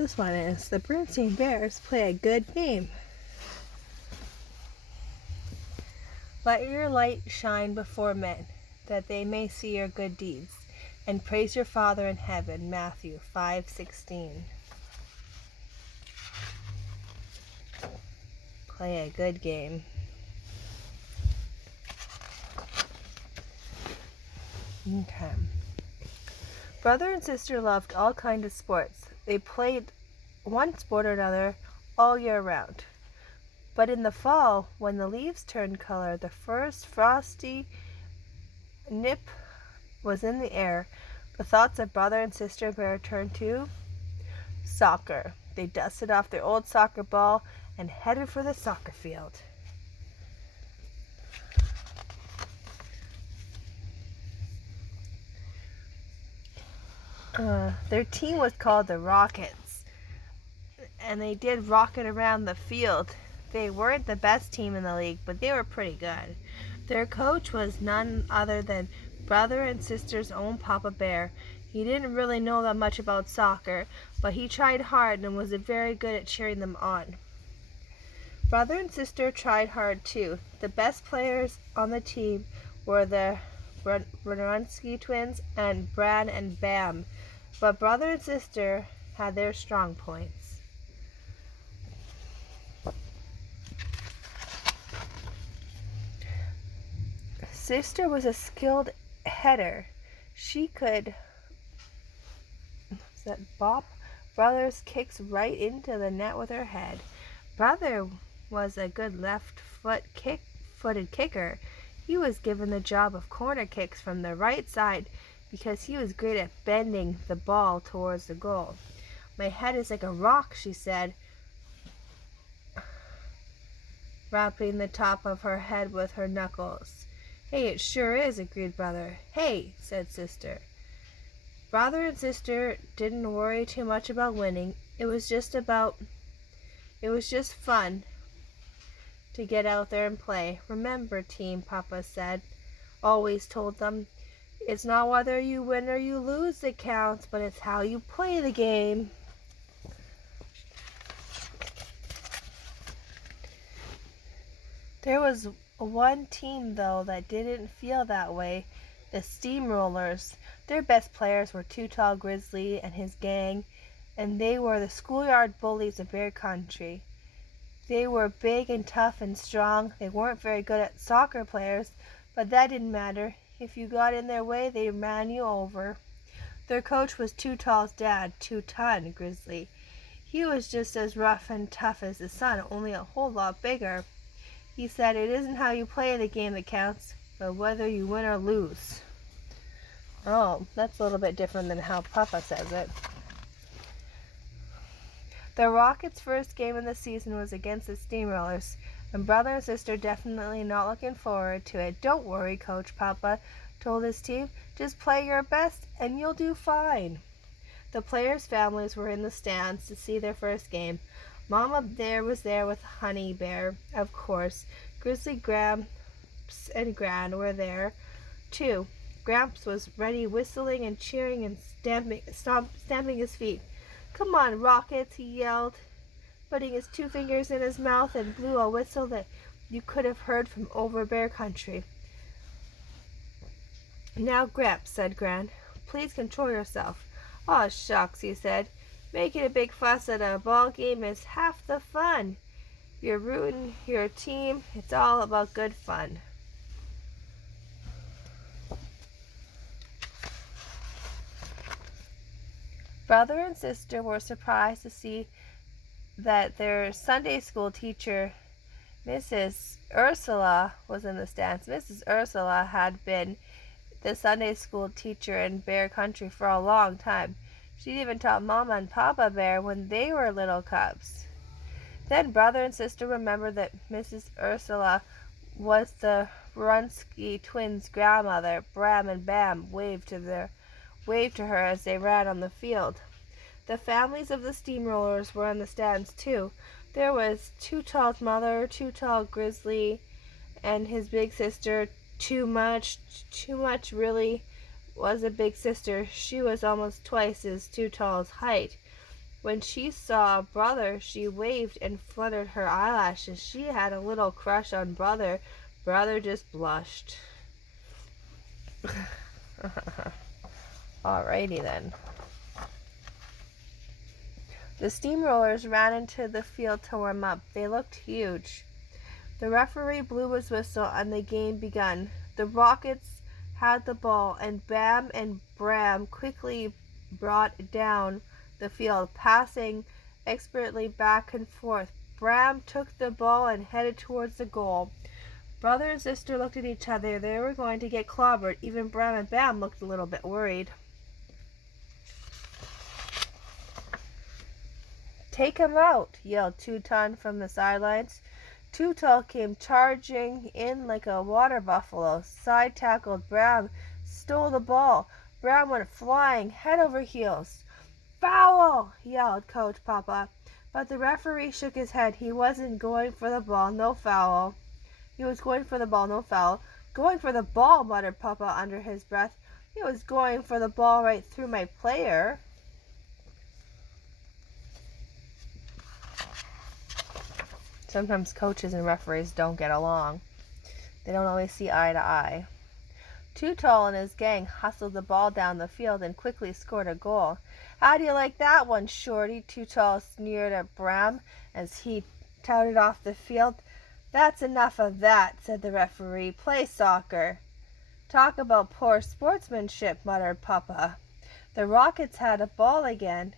This one is, the Berenstain Bears play a good game. Let your light shine before men, that they may see your good deeds, and praise your Father in heaven. Matthew 5:16. Play a good game. Okay. Brother and sister loved all kinds of sports. They played one sport or another all year round. But in the fall, when the leaves turned color, the first frosty nip was in the air, the thoughts of brother and sister bear turned to soccer. They dusted off their old soccer ball and headed for the soccer field. Their team was called the Rockets, and they did rocket around the field. They weren't the best team in the league, but they were pretty good. Their coach was none other than brother and sister's own Papa Bear. He didn't really know that much about soccer, but he tried hard and was very good at cheering them on. Brother and sister tried hard too. The best players on the team were the Berenstain twins and Bran and Bam, but brother and sister had their strong points. Sister was a skilled header. She could bop brother's kicks right into the net with her head. Brother was a good left-footed kicker. He was given the job of corner kicks from the right side because he was great at bending the ball towards the goal. My head is like a rock, she said, rapping the top of her head with her knuckles. Hey, it sure is, agreed brother. Hey, said sister. Brother and sister didn't worry too much about winning. It was just fun to get out there and play. Remember, team, Papa always told them, it's not whether you win or you lose that counts, but it's how you play the game. There was one team, though, that didn't feel that way, the Steamrollers. Their best players were Too Tall Grizzly and his gang, and they were the schoolyard bullies of Bear Country. They were big and tough and strong. They weren't very good at soccer players, but that didn't matter. If you got in their way, they ran you over. Their coach was Too Tall's dad, 2-Ton Grizzly. He was just as rough and tough as his son, only a whole lot bigger. He said, it isn't how you play the game that counts, but whether you win or lose. Oh, that's a little bit different than how Papa says it. The Rockets' first game of the season was against the Steamrollers, and brother and sister definitely not looking forward to it. Don't worry, Coach, Papa told his team. Just play your best and you'll do fine. The players' families were in the stands to see their first game. Mama Bear was there with Honey Bear, of course. Grizzly, Gramps, and Gran were there, too. Gramps was ready, whistling and cheering and stamping his feet. Come on, Rockets, he yelled, putting his 2 fingers in his mouth and blew a whistle that you could have heard from over Bear Country. Now, Gramps, said Gran, please control yourself. Aw, shucks, he said. Making a big fuss at a ball game is half the fun. You're rooting your team. It's all about good fun. Brother and sister were surprised to see that their Sunday school teacher, Mrs. Ursula, was in the stands. Mrs. Ursula had been the Sunday school teacher in Bear Country for a long time. She'd even taught Mama and Papa Bear when they were little cubs. Then brother and sister remembered that Mrs. Ursula was the Berenstain twins' grandmother. Bram and Bam waved to her as they ran on the field. The families of the Steamrollers were in the stands too. There was Too Tall's mother, Too Tall Grizzly, and his big sister, Too Much. Too Much really was a big sister. She was almost twice as Too Tall's height. When she saw Brother, she waved and fluttered her eyelashes. She had a little crush on Brother. Brother just blushed. Alrighty then. The steamrollers ran into the field to warm up. They looked huge. The referee blew his whistle and the game began. The Rockets had the ball and Bam and Bram quickly brought down the field, passing expertly back and forth. Bram took the ball and headed towards the goal. Brother and sister looked at each other. They were going to get clobbered. Even Bram and Bam looked a little bit worried. "Take him out!" yelled Teuton from the sidelines. Teuton came charging in like a water buffalo, side-tackled Bram, stole the ball. Bram went flying, head over heels. "Foul!" yelled Coach Papa. But the referee shook his head. He wasn't going for the ball, no foul. He was going for the ball, no foul. "Going for the ball," muttered Papa under his breath. "He was going for the ball right through my player." Sometimes coaches and referees don't get along. They don't always see eye to eye. Teuton and his gang hustled the ball down the field and quickly scored a goal. "How do you like that one, Shorty?" Teuton sneered at Bram as he touted off the field. "That's enough of that," said the referee. "Play soccer." "Talk about poor sportsmanship," muttered Papa. The Rockets had a ball again.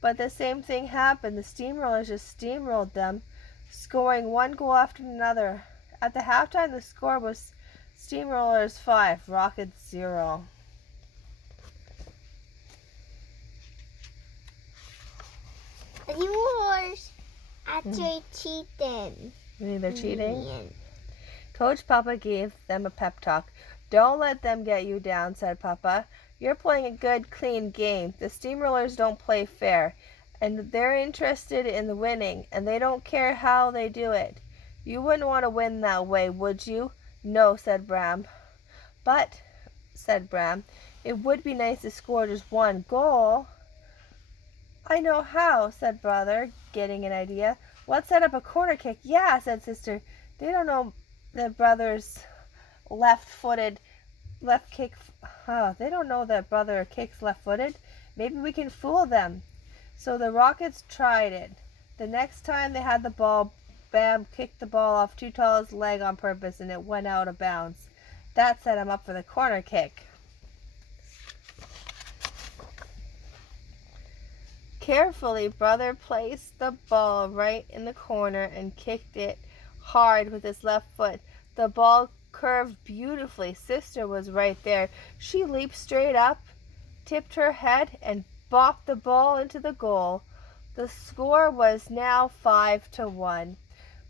But the same thing happened. The steamrollers just steamrolled them, scoring one goal after another. At the halftime, the score was Steamrollers 5, Rockets 0. Steamrollers actually cheating. You think they're cheating? Coach Papa gave them a pep talk. "Don't let them get you down," said Papa. "You're playing a good, clean game. The Steamrollers don't play fair, and they're interested in winning, and they don't care how they do it. You wouldn't want to win that way, would you?" "No," said Bram. "But," said Bram, "it would be nice to score just one goal." "I know how," said Brother, getting an idea. "Let's set up a corner kick." "Yeah," said Sister. "They don't know that Brother's left-footed. They don't know that Brother kicks left-footed. Maybe we can fool them." So the Rockets tried it. The next time they had the ball, Bam kicked the ball off Teuton's leg on purpose, and it went out of bounds. That set him up for the corner kick. Carefully, Brother placed the ball right in the corner and kicked it hard with his left foot. The ball curved beautifully. Sister was right there. She leaped straight up, tipped her head, and bopped the ball into the goal. The score was now 5-1.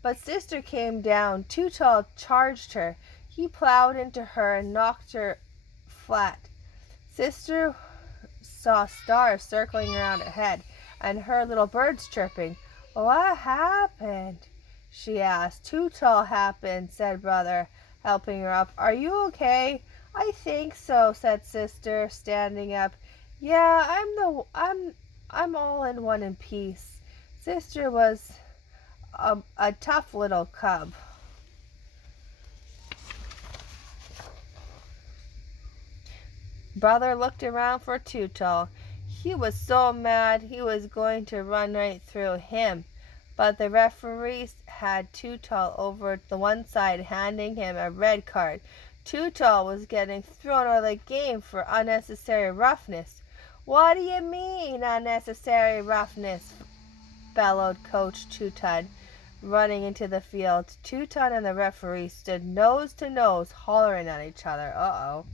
But Sister came down. Teuton charged her. He plowed into her and knocked her flat. Sister saw stars circling around her head and heard little birds chirping. "What happened?" she asked. "Teuton happened," said Brother, helping her up. "Are you okay?" "I think so," said Sister, standing up. "Yeah, I'm all in one piece." Sister was a tough little cub. Brother looked around for Teuton. He was so mad he was going to run right through him. But the referee had Teuton over the one side, handing him a red card. Teuton was getting thrown out of the game for unnecessary roughness. "What do you mean, unnecessary roughness?" bellowed Coach Teuton, running into the field. Teuton and the referee stood nose to nose, hollering at each other. "Uh-oh,"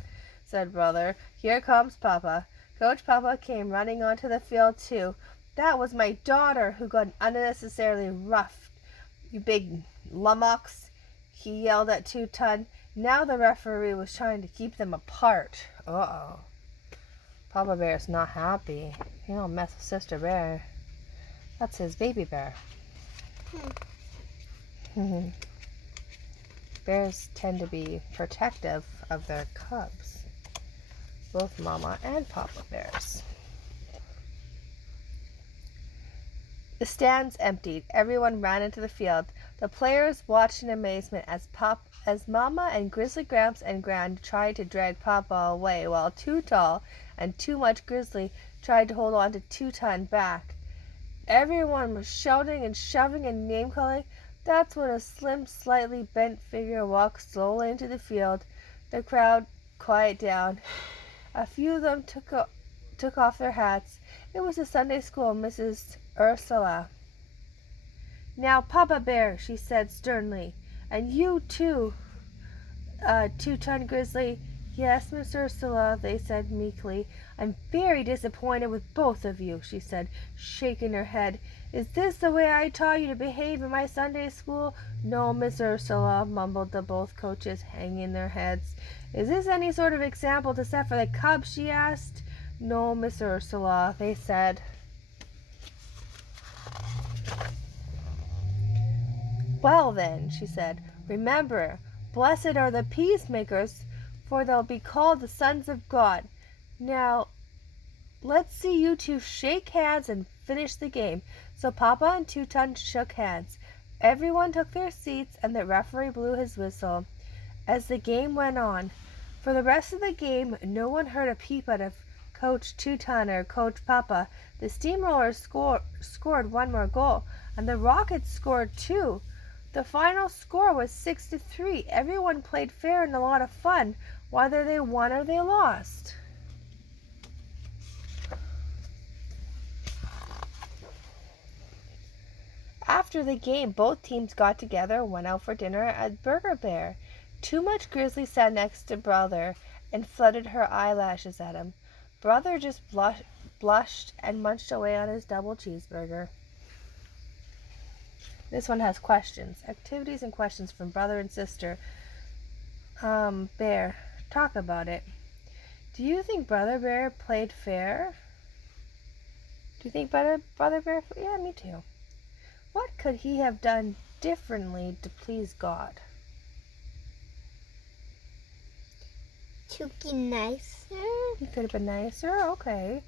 said Brother. "Here comes Papa." Coach Papa came running onto the field too. "That was my daughter who got unnecessarily roughed, you big lummox," he yelled at Teuton. Now the referee was trying to keep them apart. Uh-oh. Papa Bear's not happy. He don't mess with Sister Bear. That's his baby bear. Bears tend to be protective of their cubs. Both Mama and Papa Bears. The stands emptied. Everyone ran into the field. The players watched in amazement as Mama and Grizzly Gramps and Gran tried to drag Papa away, while Too Tall and Too Much Grizzly tried to hold on to Too Ton back. Everyone was shouting and shoving and name-calling. That's when a slim, slightly bent figure walked slowly into the field. The crowd quieted down. A few of them took off their hats. It was the Sunday school Mrs. Ursula. "Now, Papa Bear," she said sternly, "and you too, Two-Ton Grizzly." "Yes, Miss Ursula," they said meekly. "I'm very disappointed with both of you," she said, shaking her head. "Is this the way I taught you to behave in my Sunday school?" "No, Miss Ursula," mumbled the both coaches, hanging their heads. "Is this any sort of example to set for the cubs?" she asked. "No, Miss Ursula," they said. "Well then," she said, "remember, blessed are the peacemakers, for they'll be called the sons of God. Now, let's see you two shake hands and finish the game." So Papa and Two-Ton shook hands. Everyone took their seats, and the referee blew his whistle. As the game went on, for the rest of the game, no one heard a peep out of Coach Two-Ton or Coach Papa. The Steamrollers scored one more goal, and the Rockets scored two. The final score was 6-3. Everyone played fair and a lot of fun, whether they won or they lost. After the game, both teams got together and went out for dinner at Burger Bear. Too Much Grizzly sat next to Brother and fluttered her eyelashes at him. Brother just blushed and munched away on his double cheeseburger. This one has questions. Activities and questions from brother and sister. Bear, talk about it. Do you think Brother Bear played fair? Do you think Brother Bear? Yeah, me too. What could he have done differently to please God? To be nicer. He could have been nicer. Okay.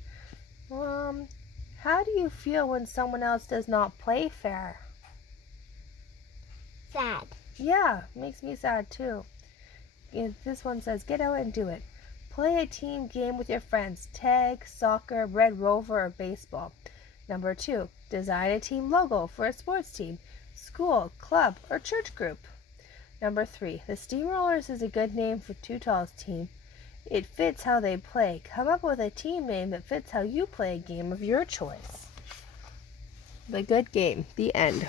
How do you feel when someone else does not play fair? Sad. Yeah, makes me sad too. This one says, get out and do it. Play a team game with your friends. Tag, soccer, Red Rover, or baseball. Number 2, design a team logo for a sports team, school, club, or church group. Number 3, the Steamrollers is a good name for Too Tall's team. It fits how they play. Come up with a team name that fits how you play a game of your choice. The Good Game. The end.